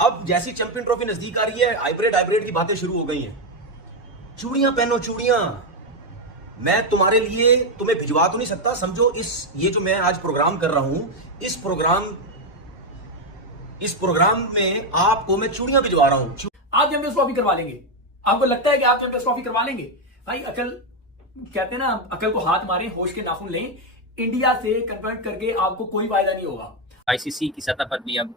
अब जैसी champion trophy नजदीक आ रही है, हाइब्रिड की बातें शुरू हो गई हैं। चूड़ियां पहनो चूड़ियां। मैं तुम्हारे लिए तुम्हें भिजवा तो नहीं सकता, समझो ये जो मैं आज प्रोग्राम कर रहा हूं, इस प्रोग्राम में आपको मैं चूड़ियां भिजवा रहा हूं। आप चैंपियंस ट्रॉफी करवा लेंगे? आपको लगता है कि आप चैंपियंस ट्रॉफी करवा लेंगे? भाई अकल, कहते हैं ना, अकल को हाथ मारें, होश के नाखून लें। इंडिया से कन्वर्ट करके आपको कोई फायदा नहीं होगा। आईसीसी की सतह पर भी अब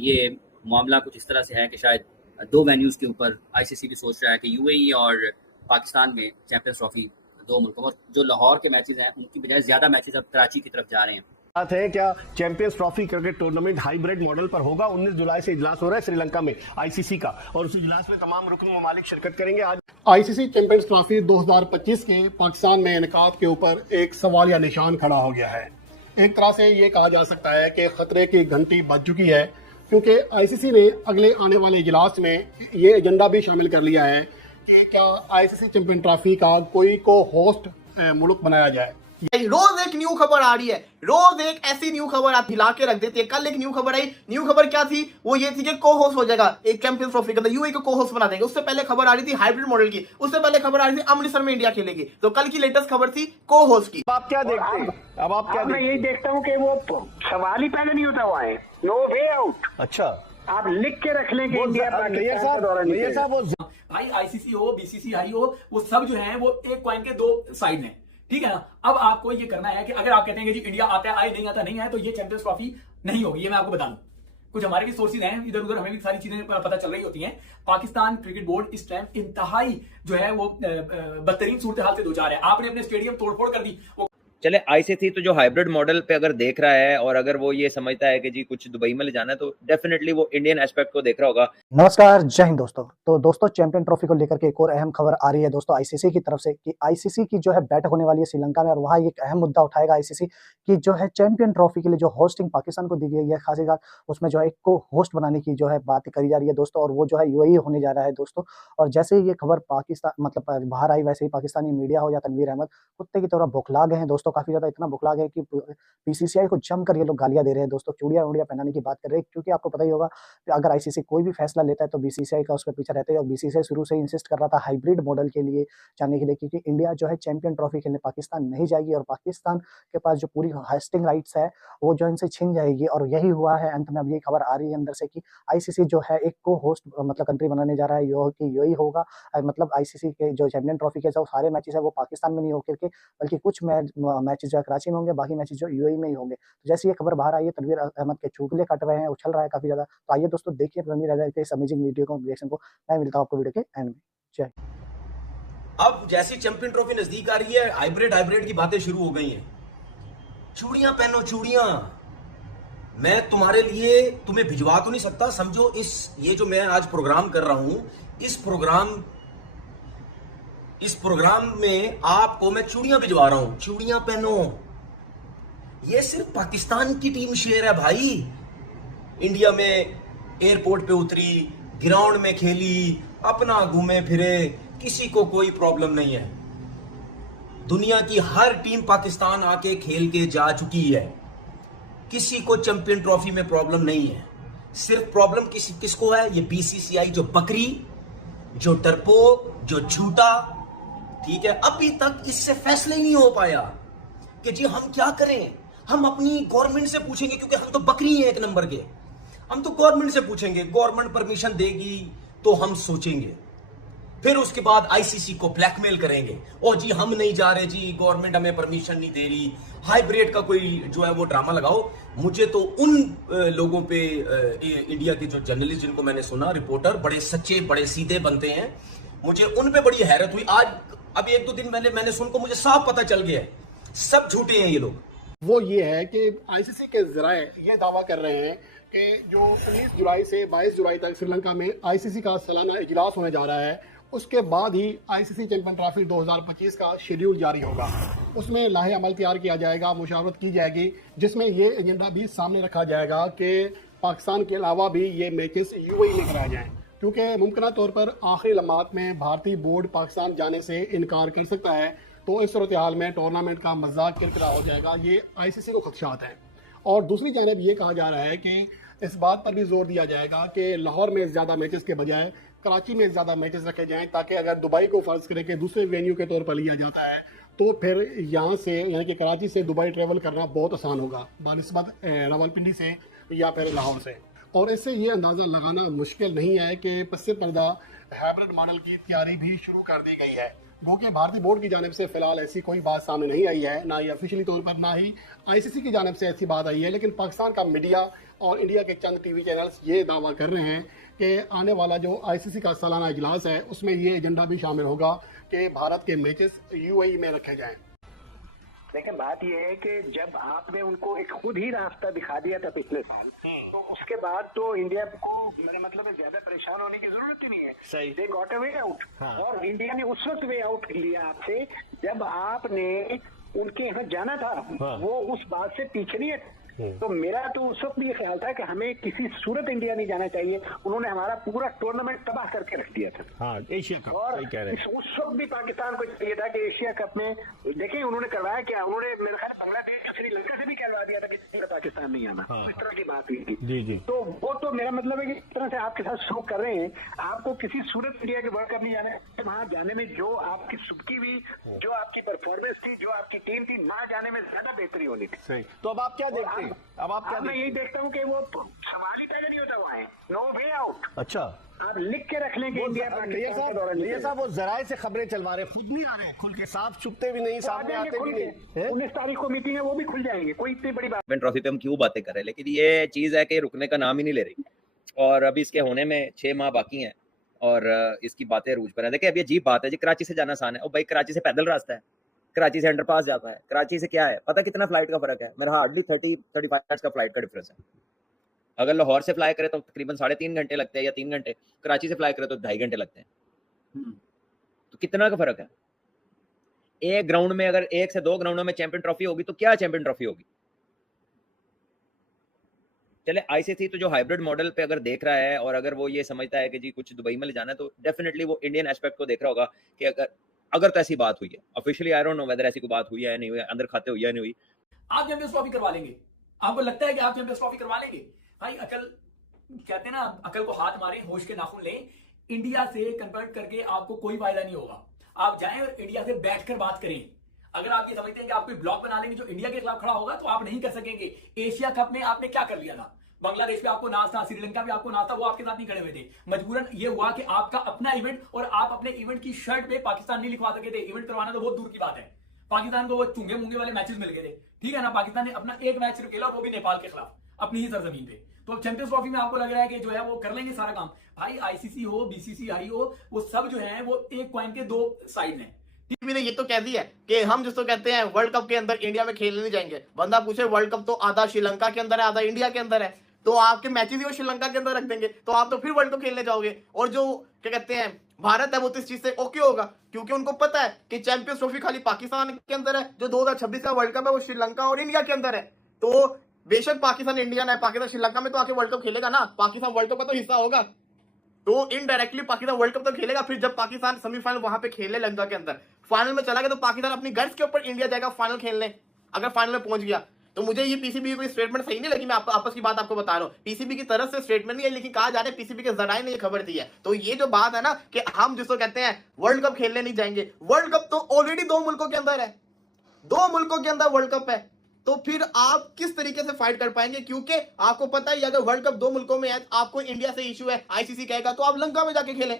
ये मामला कुछ इस तरह से है कि शायद दो वेन्यूज के ऊपर आईसीसी भी सोच रहा है कि यूएई और पाकिस्तान में चैंपियंस ट्रॉफी दो मुल्कों में, जो लाहौर के मैचेस हैं उनकी बजाय ज्यादा मैचेस अब कराची की तरफ जा रहे हैं। बात है क्या champions trophy cricket tournament hybrid model पर होगा। 19 जुलाई से इजलास हो रहा है श्रीलंका में आईसीसी का, और उस इजलास में तमाम रुकन ममालिक शिरकत करेंगे। आज आईसीसी चैंपियंस ट्रॉफी 2025 के पाकिस्तान में इनेकाद के ऊपर एक सवाल या निशान खड़ा हो गया है। एक तरह से ये कहा जा सकता है कि खतरे की घंटी बज चुकी है, क्योंकि आईसीसी ने अगले आने वाले इजलास में ये एजेंडा भी शामिल कर लिया है कि क्या आईसीसी चैंपियन ट्रॉफी का कोई को होस्ट मुल्क बनाया जाए। रोज एक न्यू खबर आ रही है, रोज एक ऐसी न्यू खबर आप हिला के रख देती है। कल एक न्यू खबर आई, न्यू खबर क्या थी? वो ये थी कि को होस्ट हो जाएगा एक चैंपियंस ट्रॉफी का, यूएई को को होस्ट बना देंगे। उससे पहले खबर आ रही थी हाइब्रिड मॉडल की, उससे पहले खबर आ रही थी अमृतसर में इंडिया खेलेगी। तो कल की लेटेस्ट खबर थी को होस्ट की। आप क्या देखते हैं? अब आप क्या? मैं यही देखता हूँ कि वो सवाल ही पैदा नहीं होता हुआ है, नो वे आउट। अच्छा, आप लिख के रख लें कि इंडिया पाकिस्तान का दौरा नहीं करेगा। भाई आईसीसी हो, बीसीसीआई हो, वो सब जो है वो एक कॉइन के दो साइड हैं, ठीक है ना। अब आपको ये करना है कि अगर आप कहते हैं कि जी इंडिया आता है, आए, नहीं आता नहीं है, तो ये चैंपियंस ट्रॉफी नहीं होगी। ये मैं आपको बता दूं, कुछ हमारे भी सोर्सेज हैं इधर उधर, हमें भी सारी चीजें पता चल रही होती हैं। पाकिस्तान क्रिकेट बोर्ड इस टाइम इंतहाई जो है वो बदतरीन सूरत हाल से दो जा रहा है। आपने अपने स्टेडियम तोड़फोड़ कर दी। चले आईसीसी तो जो हाइब्रिड मॉडल पे अगर देख रहा है, और अगर वो ये समझता है कि जी कुछ दुबई में ले जाना है, तो डेफिनेटली वो इंडियन एस्पेक्ट को देख रहा होगा। नमस्कार, जय हिंद दोस्तों। तो दोस्तों, चैंपियन ट्रॉफी को लेकर के एक और अहम खबर आ रही है दोस्तों आईसीसी की तरफ से कि आईसीसी की जो है बैठक होने वाली है श्रीलंका में, और वहाँ एक अहम मुद्दा उठाएगा आईसीसी कि जो है चैंपियन ट्रॉफी के लिए जो होस्टिंग पाकिस्तान को दी गई है खासी बात, उसमें जो है एक को होस्ट बनाने की जो है बात करी जा रही है दोस्तों, और वो जो है यूएई होने जा रहा है दोस्तों। और जैसे ही ये खबर पाकिस्तान मतलब बाहर आई, वैसे ही पाकिस्तानी मीडिया हो या तनवीर अहमद कुत्ते की तरह बौखला गए हैं दोस्तों, काफी ज्यादा इतना बौखला गए कि बीसीसीआई को जमकर ये लोग गालियां दे रहे हैं दोस्तों, चूड़ियां उड़ियां पहनाने की बात कर रहे हैं। क्योंकि आपको पता ही होगा कि अगर आईसीसी कोई भी फैसला लेता है तो बीसीसीआई का उसके पीछे रहते हैं, और बीसीसीआई शुरू से इंसिस्ट कर रहा था हाइब्रिड मॉडल के लिए जाने के लिए, क्योंकि इंडिया जो है चैंपियन ट्रॉफी खेलने पाकिस्तान नहीं जाएगी, और पाकिस्तान के पास जो पूरी होस्टिंग राइट्स है वो जो इनसे छिन जाएगी। और यही हुआ है अंत में। अब ये खबर आ रही है अंदर से कि आईसीसी जो है एक को होस्ट मतलब कंट्री बनाने जा रहा है, यही होगा। मतलब आईसीसी के जो चैंपियन ट्रॉफी के जो सारे मैचेस है वो पाकिस्तान में नहीं होकर के, बल्कि कुछ मैचेस जो है कराची में होंगे, बाकी मैचेस जो यूएई में ही होंगे। तो जैसे ये खबर बाहर आई है, तनवीर अहमद के चुगले कट रहे हैं, उछल रहा है काफी ज्यादा। तो आइए दोस्तों देखिए तनवीर अहमद के इस अमेजिंग वीडियो को, रिएक्शन को। मैं मिलता हूं आपको वीडियो के एंड में। जय। अब जैसी चैंपियन ट्रॉफी नजदीक आ रही है, हाइब्रिड की बातें शुरू हो गई हैं। चूड़ियां पहनो चूड़ियां। मैं तुम्हारे लिए तुम्हें भिजवा तो नहीं सकता, समझो ये जो मैं आज प्रोग्राम कर रहा हूं, इस प्रोग्राम में आपको मैं चूड़ियां भिजवा रहा हूं। चूड़ियां पहनो। ये सिर्फ पाकिस्तान की टीम शेयर है भाई। इंडिया में एयरपोर्ट पे उतरी, ग्राउंड में खेली, अपना घूमे फिरे, किसी को कोई प्रॉब्लम नहीं है। दुनिया की हर टीम पाकिस्तान आके खेल के जा चुकी है, किसी को चैंपियन ट्रॉफी में प्रॉब्लम नहीं है। सिर्फ प्रॉब्लम किसको है? ये बीसीसीआई जो बकरी, जो डरपोक, जो झूठा, ठीक है। अभी तक इससे फैसले नहीं हो पाया कि जी हम क्या करें। हम अपनी गवर्नमेंट से पूछेंगे, क्योंकि हम तो बकरी हैं एक नंबर के। हम तो गवर्नमेंट से पूछेंगे, गवर्नमेंट परमिशन देगी तो हम सोचेंगे। फिर उसके बाद आईसीसी को ब्लैकमेल करेंगे, और जी हम नहीं जा रहे जी, गवर्नमेंट हमें परमिशन नहीं दे रही। हाइब्रिड का कोई जो है वो ड्रामा लगाओ। मुझे तो उन लोगों पे इंडिया के जो जर्नलिस्ट जिनको मैंने सुना, रिपोर्टर बड़े सच्चे बड़े सीधे बनते हैं, मुझे उन पे बड़ी हैरत हुई। आज अभी एक दो दिन मैंने सुनको मुझे साफ पता चल गया है, सब झूठे हैं ये लोग। वो ये है कि आईसीसी के जराए ये दावा कर रहे हैं कि जो 19 जुलाई से 22 जुलाई तक श्रीलंका में आईसीसी का सालाना इजलास होने जा रहा है, उसके बाद ही आईसीसी चैंपियन ट्रॉफी 2025 का शेड्यूल जारी होगा। उसमें लाहे अमल तैयार किया जाएगा, मुशावरत की जाएगी, जिसमें ये एजेंडा भी सामने रखा जाएगा कि पाकिस्तान के अलावा भी ये मैचेस यूएई में कराए जाएँ, क्योंकि मुमकिन तौर पर आखिरी लम्हात में भारतीय बोर्ड पाकिस्तान जाने से इनकार कर सकता है। तो इस सूरत हाल में टूर्नामेंट का मजाक किरकिरा हो जाएगा। ये आईसीसी को खदशात है। और दूसरी जानब ये कहा जा रहा है कि इस बात पर भी जोर दिया जाएगा कि लाहौर में ज़्यादा मैचेस के बजाय कराची में ज़्यादा मैचेस रखे जाएं, ताकि अगर दुबई को फ़र्ज करें कि दूसरे वेन्यू के तौर पर लिया जाता है तो फिर यहाँ से यानी कि कराची से दुबई ट्रेवल करना बहुत आसान होगा बानिस्बत रावलपिंडी से या फिर लाहौर से। और इससे ये अंदाज़ा लगाना मुश्किल नहीं है कि पस्से पर्दा हाइब्रिड मॉडल की तैयारी भी शुरू कर दी गई है। गो कि भारतीय बोर्ड की जानिब से फिलहाल ऐसी कोई बात सामने नहीं आई है, ना ही ऑफिशियली तौर पर, ना ही आईसीसी की जानिब से ऐसी बात आई है, लेकिन पाकिस्तान का मीडिया और इंडिया के चंद टीवी चैनल्स ये दावा कर रहे हैं कि आने वाला जो आईसीसी का सालाना इजलास है उसमें ये एजेंडा भी शामिल होगा कि भारत के मैचेस यूएई में रखे जाएं। लेकिन बात यह है कि जब आपने उनको एक खुद ही रास्ता दिखा दिया था पिछले साल, तो उसके बाद तो इंडिया को मेरा मतलब है ज्यादा परेशान होने की जरूरत ही नहीं है। सही। They got a way out. और इंडिया ने उस वक्त वे आउट लिया आपसे जब आपने उनके यहाँ जाना था। वो उस बात से पीछे नहीं है। तो मेरा तो उस वक्त ये ख्याल था कि हमें किसी सूरत इंडिया नहीं जाना चाहिए। उन्होंने हमारा पूरा टूर्नामेंट तबाह करके रख दिया था। हाँ, एशिया कप और सही कह रहे हैं। उस वक्त भी पाकिस्तान को चाहिए था कि एशिया कप में देखें उन्होंने करवाया क्या। उन्होंने मेरे ख्याल बांग्लादेश या श्रीलंका से भी कहलवा दिया था कि पाकिस्तान नहीं आना। इस तरह की बात हुई थी। जी जी। तो वो तो मेरा मतलब है कि इस तरह से आपके साथ शो कर रहे हैं। आपको किसी सूरत इंडिया के वर्ल्ड कप नहीं जाना है। वहां जाने में जो आपकी सुबकी हुई, जो आपकी परफॉर्मेंस थी, जो आपकी टीम थी, वहां जाने में ज्यादा बेहतरी होनी थी। सही। तो अब आप क्या देखते हैं? अब आप क्या मैं यही देखता हूँ कि वो सवाल ही पैदा नहीं होता वहाँ। No way out. अच्छा, आप लिख के रख लें कि इंडिया पाकिस्तान के दौरान ये साहब वो जराए से खबरें चलवा रहे, खुद नहीं आ रहे, खुल के साफ छुपते भी नहीं, सामने आते भी नहीं। 19 तारीख को मीटिंग है, वो भी खुल जाएंगे। कोई इतनी बड़ी बात चैंपियन ट्रॉफी पे हम क्यों बातें कर रहे हैं, लेकिन ये चीज़ है कि रुकने का नाम ही नहीं ले रही और अभी इसके होने में 6 माह बाकी हैं और इसकी बातें रूज पर हैं। देखिए अभी अजीब बात है जी, कराची से जाना आसान है। और भाई कराची से पैदल रास्ता है, कराची से अंडरपास जाता है, कराची से क्या है पता कितना फ्लाइट का फर्क है? मेरा हार्डली 30-35 मिनट्स का फ्लाइट का डिफरेंस है। अगर लाहौर से फ्लाई करे तो तकरीबन 3.5 घंटे लगते हैं या 3 घंटे, कराची से फ्लाई करे तो 2.5 घंटे लगते हैं। तो कितना का फर्क है? एक ग्राउंड में अगर 1 से 2 ग्राउंडों में चैंपियन ट्रॉफी होगी तो क्या चैंपियन ट्रॉफी होगी? चले आईसीसी तो जो हाइब्रिड मॉडल पे अगर देख रहा है और अगर वो ये समझता है कि जी कुछ दुबई में ले जाना है तो डेफिनेटली वो इंडियन एस्पेक्ट को देख रहा होगा कि अगर तो ऐसी बात हुई है। Officially I don't know whether ऐसी कोई बात हुई है या नहीं हुई, अंदर खाते हुई या नहीं हुई। आप चैंपियंस ट्रॉफी करवा लेंगे? आपको लगता है कि आप चैंपियंस ट्रॉफी करवा लेंगे? भाई अकल कहते हैं ना, अकल को हाथ मारें, होश के नाखून लें। इंडिया से कन्वर्ट करके आपको कोई फायदा नहीं होगा। आप जाएं और इंडिया से बैठकर बात करें। अगर आप ये समझते हैं कि आप कोई ब्लॉक बना लेंगे जो इंडिया के खिलाफ खड़ा होगा तो आप नहीं कर सकेंगे। एशिया कप में आपने क्या कर लिया था? बांग्लादेश पे आपको नाज था, श्रीलंका पे आपको नाज था, वो आपके साथ नहीं खड़े हुए थे। मजबूरन ये हुआ कि आपका अपना इवेंट और आप अपने इवेंट की शर्ट पे पाकिस्तान नहीं लिखवा सके थे। इवेंट करवाना तो बहुत दूर की बात है। पाकिस्तान को वो चुंगे मुंगे वाले मैचेस मिल गए थे, ठीक है ना। पाकिस्तान ने अपना एक मैच खेला और वो भी नेपाल के खिलाफ अपनी ही सरजमीन पे। तो अब चैंपियंस ट्रॉफी में आपको लग रहा है कि जो है वो कर लेंगे सारा काम। भाई आईसीसी हो, बीसीसीआई हो, वो सब जो है वो एक कॉइन के 2 साइड हैं। टीवी ने ये तो कह दिया कि हम जिसको कहते हैं वर्ल्ड कप के अंदर इंडिया में खेलने नहीं जाएंगे। बंदा पूछे वर्ल्ड कप तो आधा श्रीलंका के अंदर है, आधा इंडिया के अंदर है, तो आपके मैचेस ही वो श्रीलंका के अंदर रख देंगे, तो आप तो फिर वर्ल्ड कप खेलने जाओगे। और जो क्या कहते हैं भारत है वो तो इस चीज से ओके होगा, क्योंकि उनको पता है कि चैंपियंस ट्रॉफी खाली पाकिस्तान के अंदर है, जो 2026 का वर्ल्ड कप है वो श्रीलंका और इंडिया के अंदर है। तो बेशक पाकिस्तान इंडिया है, पाकिस्तान श्रीलंका में तो आके वर्ल्ड कप खेलेगा ना, पाकिस्तान वर्ल्ड कप का तो हिस्सा होगा, तो इनडायरेक्टली पाकिस्तान वर्ल्ड कप तो खेलेगा। फिर जब पाकिस्तान सेमीफाइनल वहां पे खेलने लंका के अंदर, फाइनल में चला गया, तो पाकिस्तान अपनी गर्ज के ऊपर इंडिया जाएगा फाइनल खेलने, अगर फाइनल में पहुंच गया। तो मुझे ये पीसीबी की स्टेटमेंट सही नहीं लगी। मैं आपस की बात आपको बता रहा हूँ, पीसीबी की तरफ से स्टेटमेंट नहीं है, लेकिन कहा जा रहा है पीसीबी के जराये ने ये खबर दी है। तो ये जो बात है ना कि हम जिसको कहते हैं वर्ल्ड कप खेलने नहीं जाएंगे, वर्ल्ड कप तो ऑलरेडी 2 मुल्कों के अंदर है, 2 मुल्कों के अंदर वर्ल्ड कप है, तो फिर आप किस तरीके से फाइट कर पाएंगे? क्योंकि आपको पता ही अगर वर्ल्ड कप 2 मुल्कों में है, आपको इंडिया से इशू है, आईसीसी कहेगा तो आप लंका में जाके खेलें,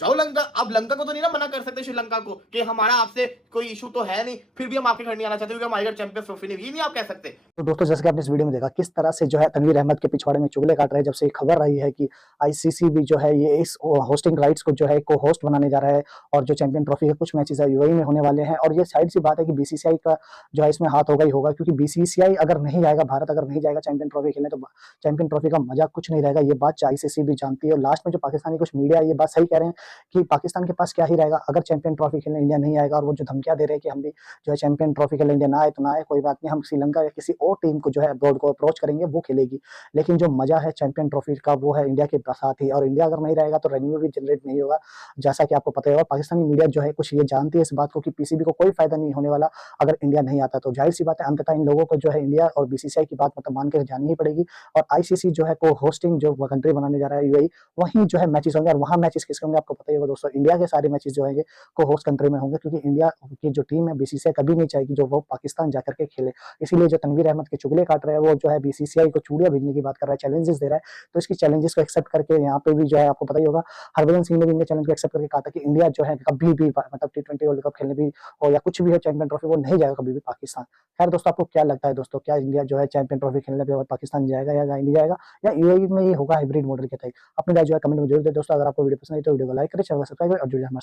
जाओ लंका। अब लंका को तो नहीं ना मना कर सकते श्रीलंका को कि हमारा आपसे कोई इशू तो है नहीं, फिर भी हम आपके घर नहीं आना चाहते क्योंकि हमारे घर चैंपियंस ट्रॉफी नहीं, ये नहीं आप कह सकते। तो दोस्तों जैसे कि आपने इस वीडियो में देखा किस तरह से जो है तनवीर अहमद के पिछवाड़े में चुगले काट रहे हैं, जब से खबर आई है कि आईसीसी भी जो है ये इस होस्टिंग राइट्स को जो है को होस्ट बनाने जा रहा है और जो चैंपियन ट्रॉफी के कुछ मैचेस है यूएई में होने वाले हैं। और ये साइड सी बात है कि बीसीसीआई का जो है इसमें हाथ होगा ही होगा, क्योंकि बीसीसीआई अगर नहीं जाएगा, भारत अगर नहीं जाएगा चैंपियन ट्रॉफी खेलने, तो चैंपियन ट्रॉफी का मजा कुछ नहीं रहेगा। ये बात आईसीसी भी जानती है। और लास्ट में जो पाकिस्तानी कुछ मीडिया ये बात सही कह रहे हैं कि पाकिस्तान के पास क्या ही रहेगा अगर चैंपियन ट्रॉफी खेलने इंडिया नहीं आएगा। और वो जो धमकियां दे रहे हैं कि हम भी जो है चैंपियन ट्रॉफी खेलने इंडिया ना आए तो ना आए, कोई बात नहीं, हम श्रीलंका या किसी और टीम को जो है अब्रॉड को अप्रोच करेंगे, वो खेलेगी। लेकिन जो मजा है चैंपियन ट्रॉफी का वो है इंडिया के साथ ही। और इंडिया अगर नहीं रहेगा तो रेवेन्यू भी जनरेट नहीं होगा, जैसा कि आपको पता ही होगा। पाकिस्तानी मीडिया जो है कुछ ये जानती है इस बात को कि पीसीबी को कोई फायदा नहीं होने वाला अगर इंडिया नहीं आता। तो जाहिर सी बात है अंततः इन लोगों को जो है इंडिया और बीसीसीआई की बात मतलब मान के जानी ही पड़ेगी। और आईसीसी जो है को होस्टिंग जो कंट्री बनाने जा रहा है यूएई, वहीं जो है मैचेस होंगे। और वहां मैचेस किसके होंगे आपको पता ही होगा दोस्तों, इंडिया के सारे मैचेस जो है को होस्ट कंट्री में होंगे, क्योंकि इंडिया की जो टीम है बीसीसीआई कभी नहीं चाहेगी जो वो पाकिस्तान जाकर के खेले। इसीलिए जो तनवीर अहमद के चुगले काट रहे हैं वो जो है बीसीसीआई को चूड़ियां भेजने की बात कर रहा है, चैलेंजेस दे रहा है। तो इसकी चैलेंजेस को एक्सेप्ट करके यहाँ पे भी जो है आपको पता ही होगा हरभजन सिंह ने भी इनके चैलेंज को एक्सेप्ट करके कहा था कि इंडिया जो है कभी भी मतलब T20 वर्ल्ड कप खेलने भी हो या कुछ भी हो चैंपियन ट्रॉफी, वो नहीं जाएगा कभी भी पाकिस्तान। खैर दोस्तों, आपको क्या लगता है दोस्तों, क्या इंडिया जो है चैंपियन ट्रॉफी खेलने के बाद पाकिस्तान जाएगा या नहीं जाएगा, या यूएई में ही होगा हाइब्रिड मॉडल के तहत? अपनी राय जो है कमेंट में जरूर दे दोस्तों। अगर आपको वीडियो पसंद आई तो वीडियो को लाइक करें, चैनल को सब्सक्राइब करें और जुड़िए हमारे